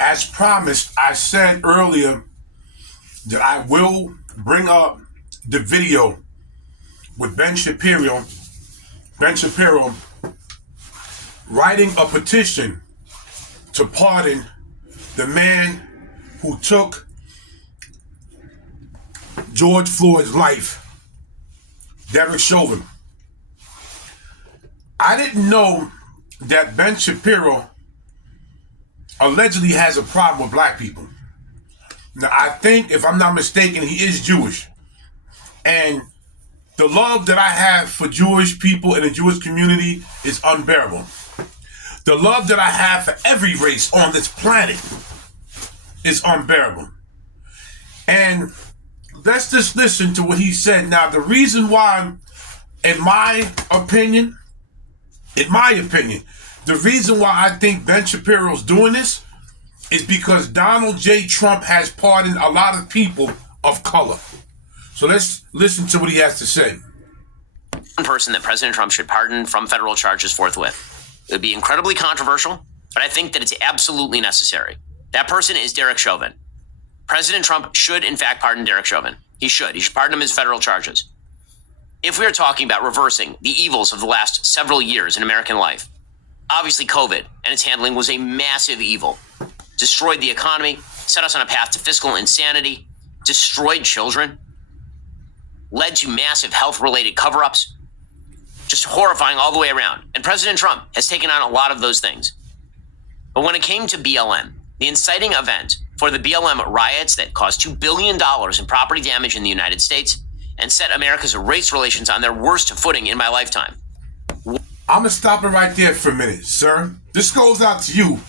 As promised, I said earlier that I will bring up the video with Ben Shapiro writing a petition to pardon the man who took George Floyd's life, Derrick Chauvin. I didn't know that Ben Shapiro allegedly has a problem with black people. Now, I think, if I'm not mistaken, he is Jewish. And the love that I have for Jewish people and the Jewish community is unbearable. The love that I have for every race on this planet is unbearable. And let's just listen to what he said. Now, the reason why, in my opinion, the reason why I think Ben Shapiro's doing this is because Donald J. Trump has pardoned a lot of people of color. So let's listen to what he has to say. One person that President Trump should pardon from federal charges forthwith. It would be incredibly controversial, but I think that it's absolutely necessary. That person is Derrick Chauvin. President Trump should, in fact, pardon Derrick Chauvin. He should. He should pardon him his federal charges. If we are talking about reversing the evils of the last several years in American life, obviously COVID and its handling was a massive evil. Destroyed the economy, set us on a path to fiscal insanity, destroyed children, led to massive health-related cover-ups, just horrifying all the way around. And President Trump has taken on a lot of those things. But when it came to BLM, the inciting event for the BLM riots that caused $2 billion in property damage in the United States and set America's race relations on their worst footing in my lifetime. I'm going to stop it right there for a minute, sir. This goes out to you,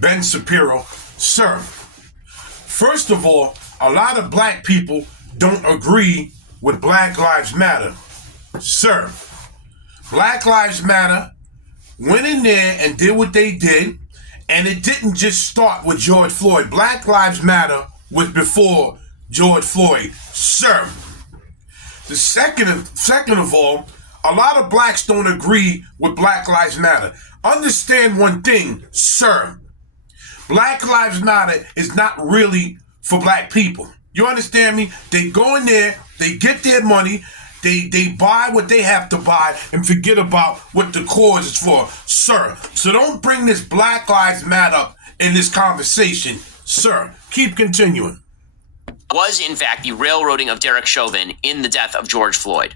Ben Shapiro. Sir, first of all, a lot of black people don't agree with Black Lives Matter. Sir, Black Lives Matter went in there and did what they did, and it didn't just start with George Floyd. Black Lives Matter was before George Floyd. Sir, the second of all, a lot of blacks don't agree with Black Lives Matter. Understand one thing, sir. Black Lives Matter is not really for black people. You understand me? They go in there, they get their money, they buy what they have to buy and forget about what the cause is for, sir. So don't bring this Black Lives Matter up in this conversation, sir. Keep continuing. Was, in fact, the railroading of Derrick Chauvin in the death of George Floyd.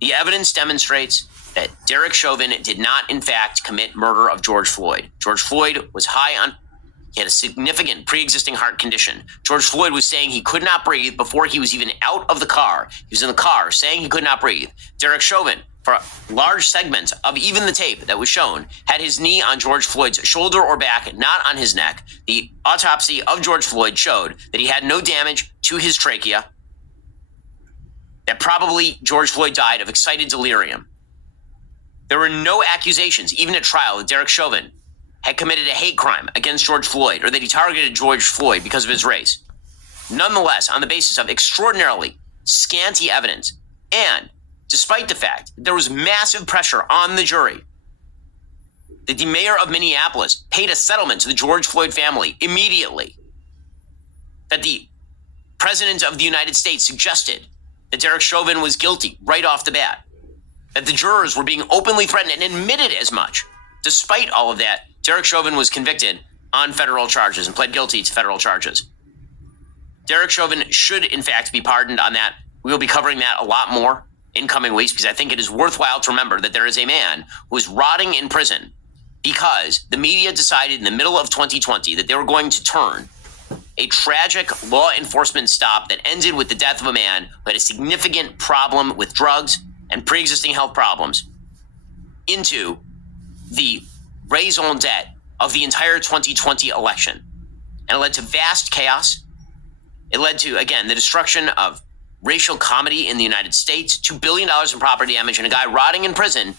The evidence demonstrates that Derrick Chauvin did not, in fact, commit murder of George Floyd. George Floyd was he had a significant pre-existing heart condition. George Floyd was saying he could not breathe before he was even out of the car. He was in the car saying he could not breathe. Derrick Chauvin, for large segments of even the tape that was shown, had his knee on George Floyd's shoulder or back, not on his neck. The autopsy of George Floyd showed that he had no damage to his trachea, that probably George Floyd died of excited delirium. There were no accusations, even at trial, that Derrick Chauvin had committed a hate crime against George Floyd or that he targeted George Floyd because of his race. Nonetheless, on the basis of extraordinarily scanty evidence, and despite the fact that there was massive pressure on the jury, that the mayor of Minneapolis paid a settlement to the George Floyd family immediately, that the president of the United States suggested that Derrick Chauvin was guilty right off the bat, that the jurors were being openly threatened and admitted as much. Despite all of that, Derrick Chauvin was convicted on federal charges and pled guilty to federal charges. Derrick Chauvin should, in fact, be pardoned on that. We will be covering that a lot more in coming weeks because I think it is worthwhile to remember that there is a man who is rotting in prison because the media decided in the middle of 2020 that they were going to turn a tragic law enforcement stop that ended with the death of a man who had a significant problem with drugs and pre-existing health problems into the raison d'etre of the entire 2020 election. And it led to vast chaos. It led to, again, the destruction of racial comedy in the United States, $2 billion in property damage, and a guy rotting in prison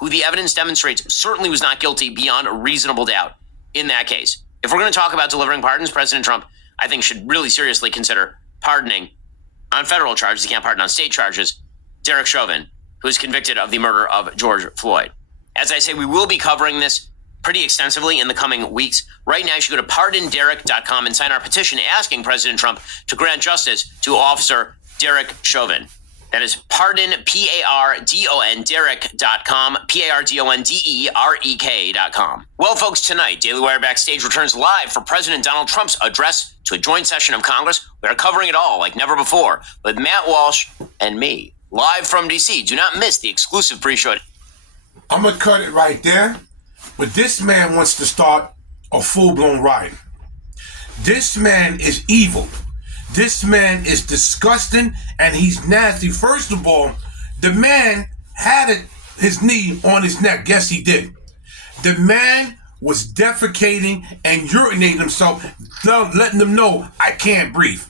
who the evidence demonstrates certainly was not guilty beyond a reasonable doubt in that case. If we're going to talk about delivering pardons, President Trump, I think, should really seriously consider pardoning on federal charges. He can't pardon on state charges. Derrick Chauvin, who is convicted of the murder of George Floyd. As I say, we will be covering this pretty extensively in the coming weeks. Right now, you should go to pardonderrick.com and sign our petition asking President Trump to grant justice to Officer Derrick Chauvin. That is pardon, P-A-R-D-O-N, derrick.com, P-A-R-D-O-N-D-E-R-E-K.com. Well, folks, tonight, Daily Wire Backstage returns live for President Donald Trump's address to a joint session of Congress. We are covering it all like never before with Matt Walsh and me, live from D.C. Do not miss the exclusive pre-show. I'm going to cut it right there. But this man wants to start a full-blown riot. This man is evil. This man is disgusting, and he's nasty. First of all, the man had his knee on his neck. Yes, he did. The man was defecating and urinating himself, letting them know, I can't breathe.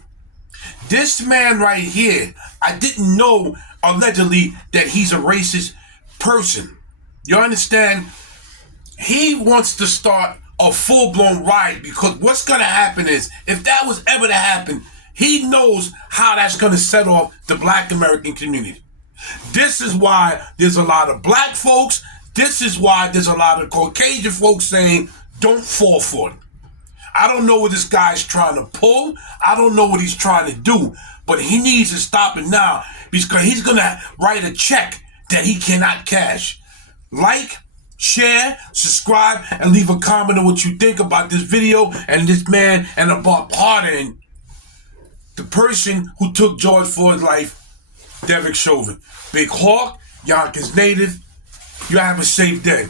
This man right here, I didn't know, allegedly, that he's a racist person. You understand? He wants to start a full-blown riot because what's going to happen is, if that was ever to happen, he knows how that's going to set off the Black American community. This is why there's a lot of black folks. This is why there's a lot of Caucasian folks saying, don't fall for it. I don't know what this guy's trying to pull. I don't know what he's trying to do. But he needs to stop it now because he's going to write a check that he cannot cash. Like, share, subscribe, and leave a comment on what you think about this video and this man and about pardoning the person who took George Floyd's life, Derrick Chauvin. Big Hawk, Yonkers native. You have a safe day.